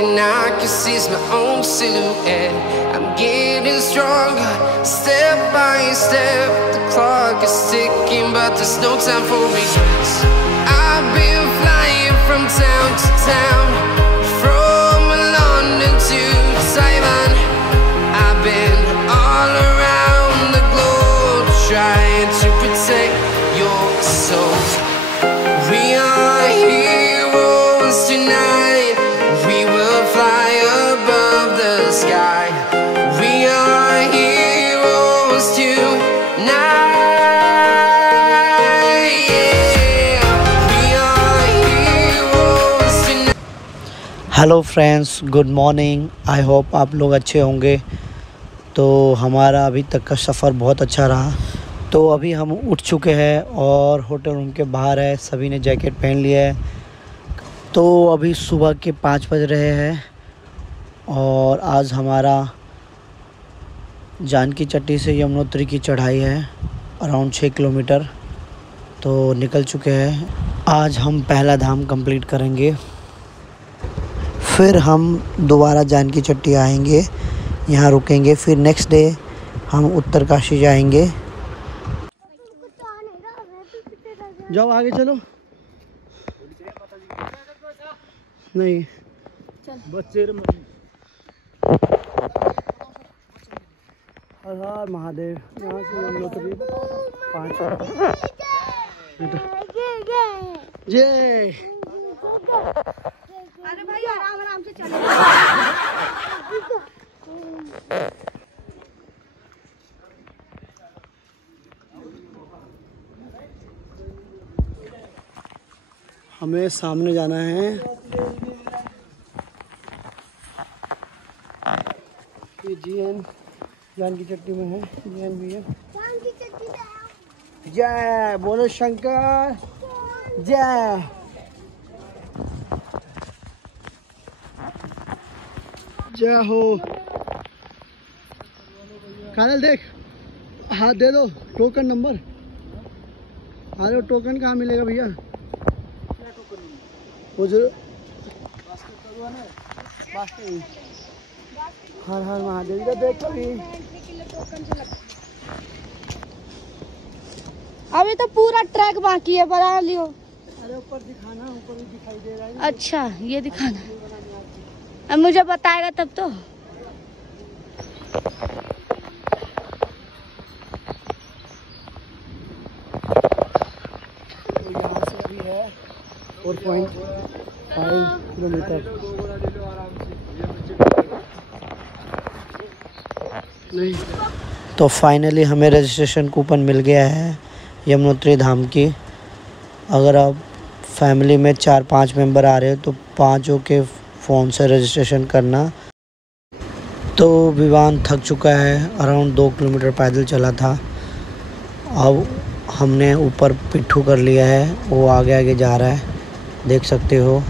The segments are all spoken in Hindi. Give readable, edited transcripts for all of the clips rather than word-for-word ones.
and I can see my own silhouette. I'm getting stronger, step by step. The clock is ticking, but there's no time for regrets. I've been flying from town to town, from London to Taiwan. I've been all around the globe trying to protect your soul. We are heroes tonight. We will fly above the sky. We are heroes tonight. Yeah. We are heroes tonight. Hello friends, good morning. I hope आप लोग अच्छे होंगे। तो हमारा अभी तक का सफ़र बहुत अच्छा रहा। तो अभी हम उठ चुके हैं और होटल रूम के बाहर है, सभी ने जैकेट पहन लिया है। तो अभी सुबह के 5 बज रहे हैं और आज हमारा जानकी चट्टी से यमुनोत्री की चढ़ाई है, अराउंड 6 किलोमीटर। तो निकल चुके हैं। आज हम पहला धाम कंप्लीट करेंगे, फिर हम दोबारा जानकी चट्टी आएंगे, यहाँ रुकेंगे, फिर नेक्स्ट डे हम उत्तरकाशी जाएंगे। जाओ आगे चलो। नहीं बच्चे हर हर महादेव। यहाँ से यमुनोत्री 5 जय। अरे भाई आराम आराम से चलो। हमें सामने जाना है। ये जीएन जानकी चट्टी में है। जीएन भी है। जय बोलो शंकर जय। जय हो। कानल देख, हाथ दे दो। Token number. अरे टोकन कहाँ मिलेगा भैया? वो जो हर हर महादेव का देख कभी। अभी तो पूरा ट्रैक बाकी है, बना लियो। अरे ऊपर दिखाना, ऊपर भी दिखाई दे रहा है। अच्छा ये दिखाना, अब मुझे बताएगा तब तो। यहाँ से अभी है 4.5 किलोमीटर। नहीं तो फाइनली हमें रजिस्ट्रेशन कूपन मिल गया है यमुनोत्री धाम की। अगर आप फैमिली में 4-5 मेंबर आ रहे हो तो 5 के फ़ोन से रजिस्ट्रेशन करना। तो विवान थक चुका है, अराउंड 2 किलोमीटर पैदल चला था। अब हमने ऊपर पिट्ठू कर लिया है, वो आगे आगे जा रहा है, देख सकते हो।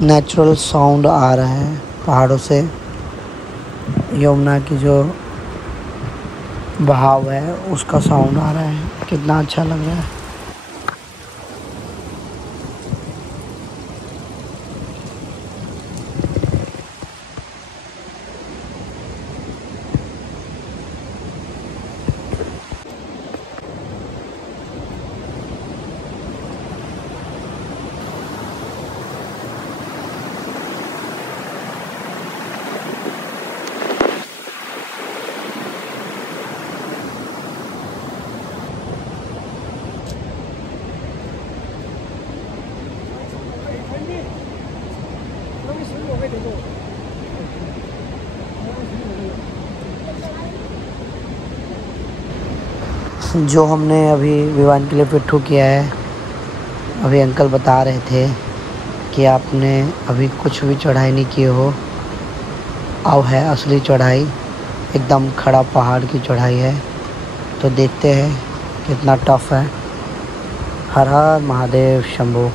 नेचुरल साउंड आ रहा है पहाड़ों से। यमुना की जो बहाव है उसका साउंड आ रहा है, कितना अच्छा लग रहा है। जो हमने अभी विवान के लिए पिट्ठू किया है, अभी अंकल बता रहे थे कि आपने अभी कुछ भी चढ़ाई नहीं की हो, अब है असली चढ़ाई। एकदम खड़ा पहाड़ की चढ़ाई है, तो देखते हैं कितना टफ है। हर हर महादेव शंभू।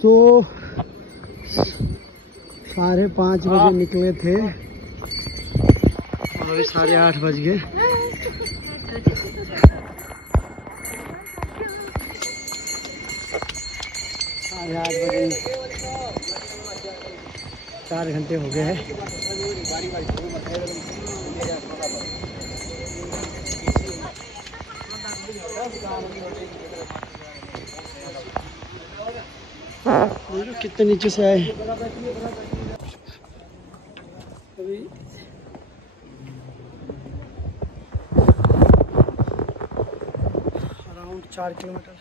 तो 5:30 बजे निकले थे और अभी 8:30 बज गए। साढ़े 8 बजे 4 घंटे हो गए हैं। कितने नीचे से आए। अभी अराउंड 4 किलोमीटर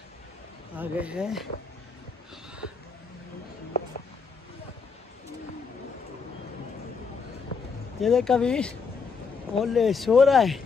आगे है। ये देख कभी ओले सो रहा है।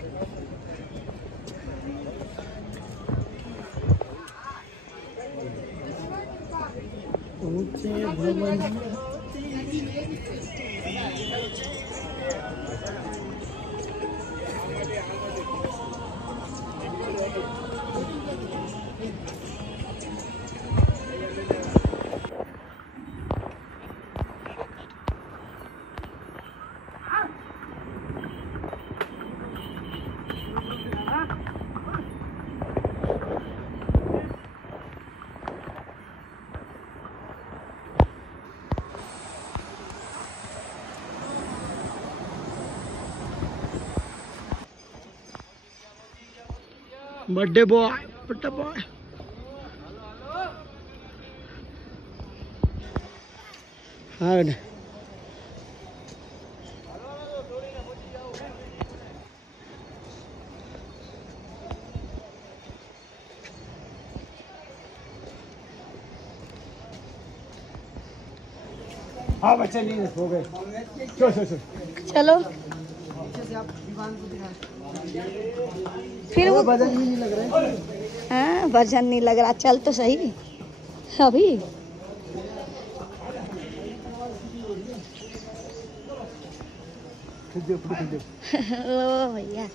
Birthday boy, birthday boy. हाँ बेटा। हाँ बच्चे नहीं हो गए। चलो फिर वो वजन भी नहीं लग रहा है। हाँ वजन नहीं लग रहा। चल तो सही अभी। ओ भैया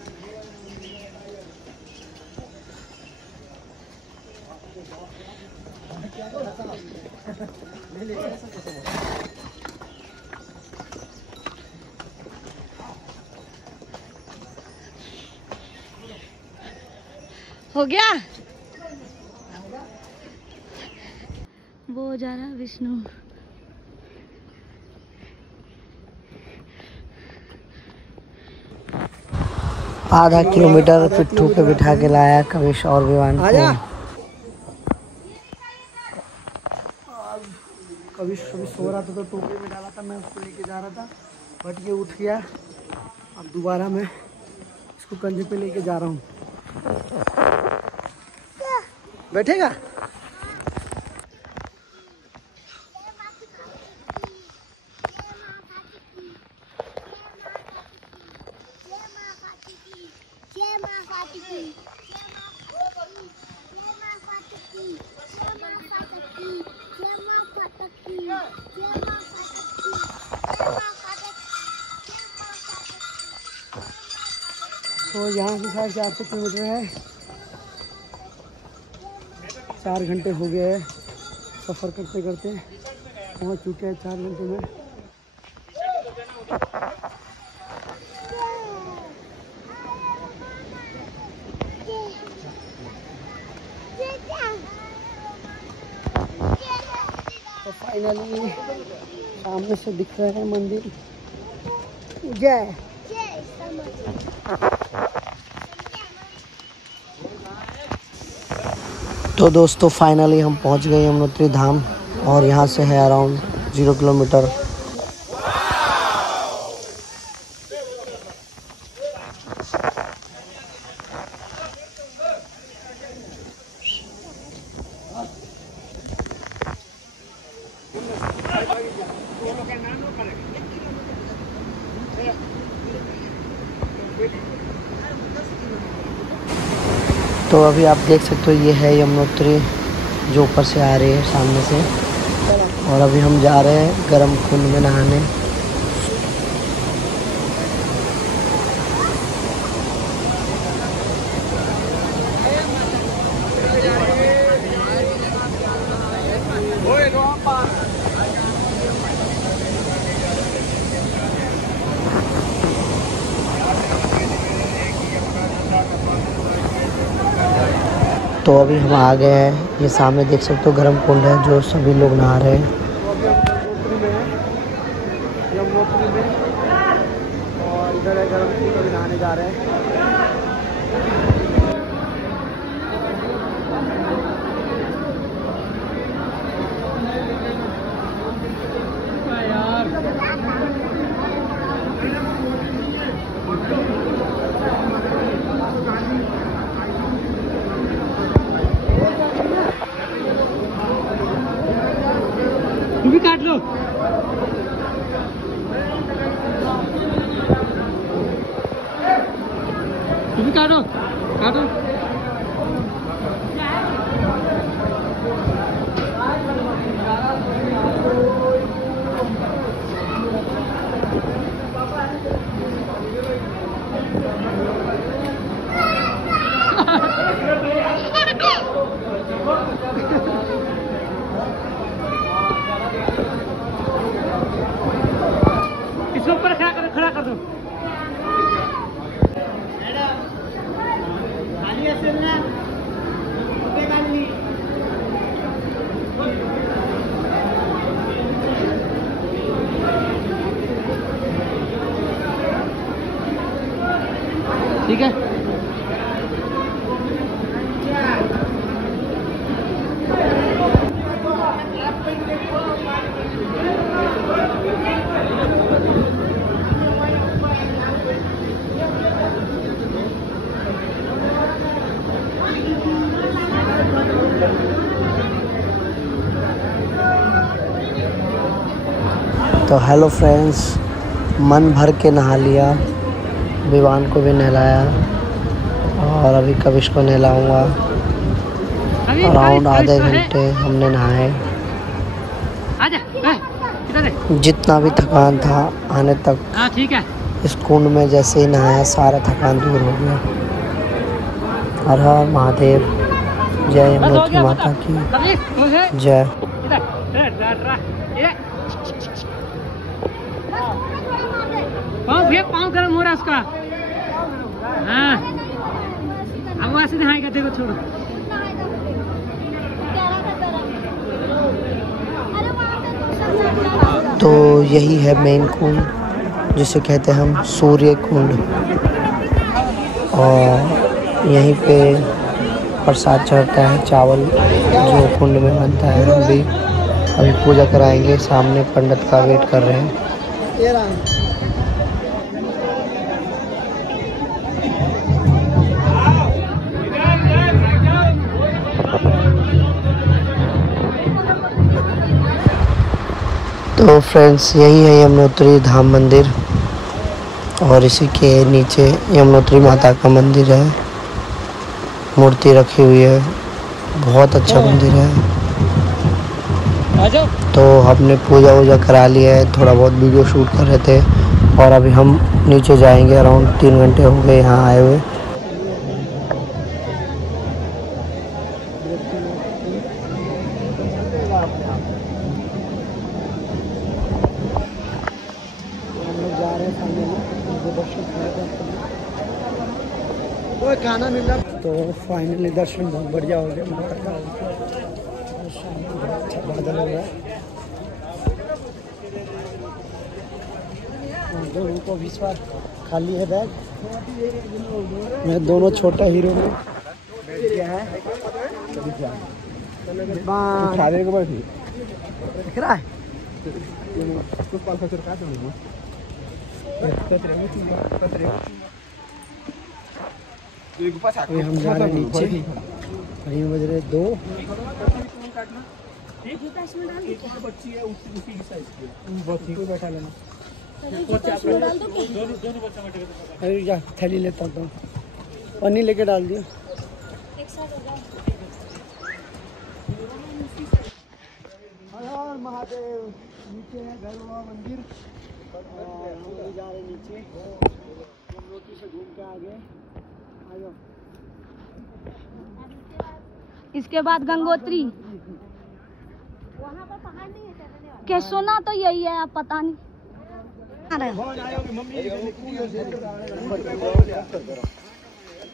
हो गया। वो जा रहा विष्णु। आधा किलोमीटर पिट्ठू पे बिठा के लाया कविश और विवान को। कविश सो रहा था तो टोकरी में डाला था, मैं उसको लेके जा रहा था, बट के उठ गया। अब दोबारा मैं इसको कंधे पे लेके जा रहा हूँ। बैठेगा? तो यहाँ से 450 किलोमीटर है। 4 घंटे हो गए हैं सफ़र करते करते, पहुँच चुके हैं 4 घंटे में। फाइनली सामने से दिख रहा है मंदिर। जय। तो दोस्तों फाइनली हम पहुंच गए यमुनोत्री धाम और यहाँ से है अराउंड 0 किलोमीटर। तो अभी आप देख सकते हो ये है यमुनोत्री जो ऊपर से आ रही है सामने से। और अभी हम जा रहे हैं गर्म कुंड में नहाने। तो अभी हम आ गए हैं, ये सामने देख सकते हो गर्म कुंड है जो सभी लोग नहा रहे हैं। यमुनोत्री में और इधर है गर्म कुंड, अभी नहाने जा रहे हैं। तू भी काट लो। तू भी काटो काटो। इसको ऊपर खड़ा कर दो। खाली असेल ना खाली। ठीक है। तो हेलो फ्रेंड्स, मन भर के नहा लिया, विवान को भी नहलाया और अभी कविश को नहलाऊंगा। अराउंड आधे घंटे हमने नहाए। जितना भी थकान था आने तक, ठीक है। इस कुंड में जैसे ही नहाया सारा थकान दूर हो गया। हर हर महादेव, जय यमुनोत्री माता की जय। पाँव गर्म हो रहा है उसका। हाँ अब वहाँ से नहाएगा, देखो छोड़ो। तो यही है मेन कुंड जिसे कहते हैं हम सूर्य कुंड। और यहीं पे प्रसाद चढ़ता है, चावल जो कुंड में बनता है। हम भी अभी पूजा कराएंगे, सामने पंडित का वेट कर रहे हैं। तो फ्रेंड्स यही है यमुनोत्री धाम मंदिर और इसी के नीचे यमुनोत्री माता का मंदिर है, मूर्ति रखी हुई है। बहुत अच्छा मंदिर है। तो हमने पूजा वूजा करा लिया है, थोड़ा बहुत वीडियो शूट कर रहे थे और अभी हम नीचे जाएंगे। अराउंड 3 घंटे हो गए यहाँ आए हुए। खाना मिल रहा। तो फाइनली दर्शन बहुत बढ़िया हो गया। अच्छा बादल हो रहा है दोनों को विश्वास खाली है बैग। मैं दोनों छोटा हीरो में बैठ गया है। दिख रहा है अभी हम जा रहे हैं नीचे। अभी बज रहे 2। बैठा लेना। अरे जा थैली लेता हूँ, पन्नी लेके डाल दियो। हर महादेव। नीचे है घर हुआ मंदिर और हम लोग जा रहे नीचे। गंगोत्री से घूम के आगे आ जाओ। इसके बाद गंगोत्री। वहाँ पर पहाड़ नहीं है चढ़ने वाला। क्या सुना तो यही है, आप पता नहीं।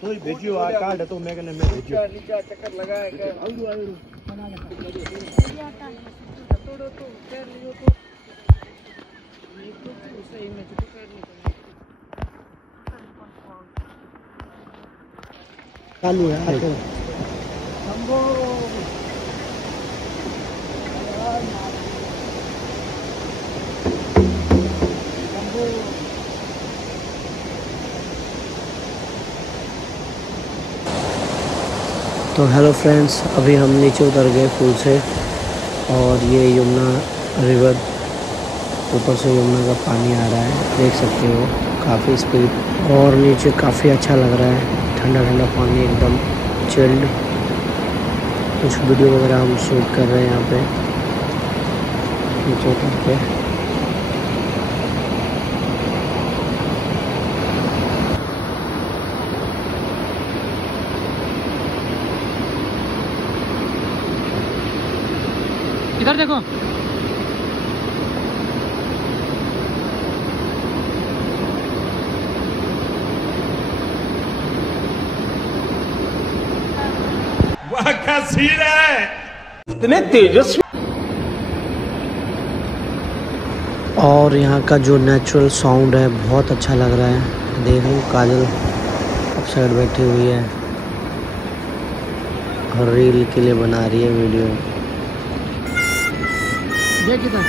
तो भेजियो आ कार्ड तो मैं कहने में भेजियो नीचे चक्कर लगाया क्या तोड़ो तो पैर लियो तो सही में तो पैर नहीं चालू है तो हमको तो हेलो फ्रेंड्स, अभी हम नीचे उतर गए पुल से और ये यमुना रिवर, ऊपर से यमुना का पानी आ रहा है, देख सकते हो काफ़ी स्पीड। और नीचे काफ़ी अच्छा लग रहा है, ठंडा ठंडा पानी एकदम चिल्ड। कुछ वीडियो वगैरह हम शूट कर रहे हैं यहाँ पे नीचे उतर के। इधर देखो। वाह क्या सीन है, इतने तेजस्वी। और यहाँ का जो नेचुरल साउंड है बहुत अच्छा लग रहा है। देखो काजल अप साइड बैठी हुई है और रील के लिए बना रही है वीडियो। देख इधर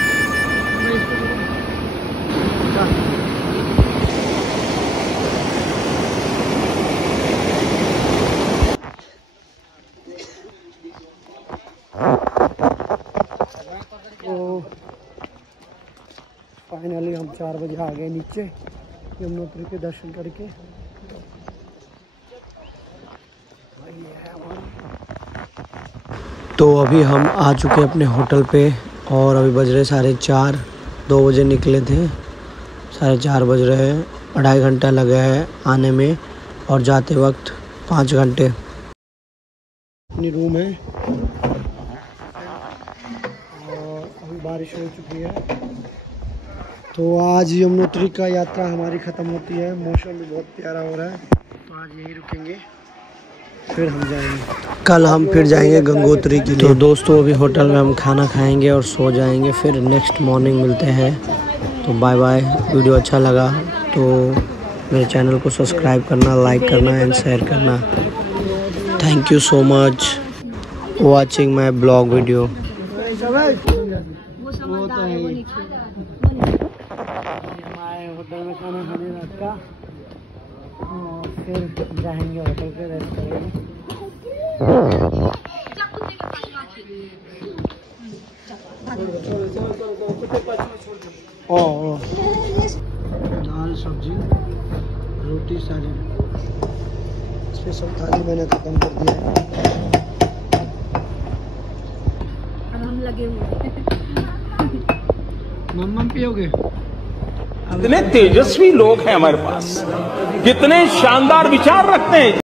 तो फाइनली हम 4 बजे आ गए नीचे यमुनोत्री के दर्शन करके। तो अभी हम आ चुके अपने होटल पे और अभी बज रहे 4:30। 2 बजे निकले थे, 4:30 बज रहे हैं। 2.5 घंटा लगा है आने में और जाते वक्त 5 घंटे। अपनी रूम है और अभी बारिश हो चुकी है। तो आज यमुनोत्री का यात्रा हमारी ख़त्म होती है। मौसम भी बहुत प्यारा हो रहा है, तो आज यहीं रुकेंगे, फिर हम जाएंगे। कल हम फिर जाएंगे गंगोत्री के लिए। तो दोस्तों अभी होटल में हम खाना खाएंगे और सो जाएंगे, फिर नेक्स्ट मॉर्निंग मिलते हैं। तो बाय बाय। वीडियो अच्छा लगा तो मेरे चैनल को सब्सक्राइब करना, लाइक करना एंड शेयर करना। Thank you so much watching my blog video. Hotel में खाना खाने रात का और फिर जाएंगे होटल पे, रेस्ट करेंगे। दाल सब्जी रोटी सारी स्पेशल थाली मैंने ख़त्म कर दिया है। हम लगे हुए मम्मा पियोगे? इतने तेजस्वी लोग हैं हमारे पास, कितने शानदार विचार रखते हैं।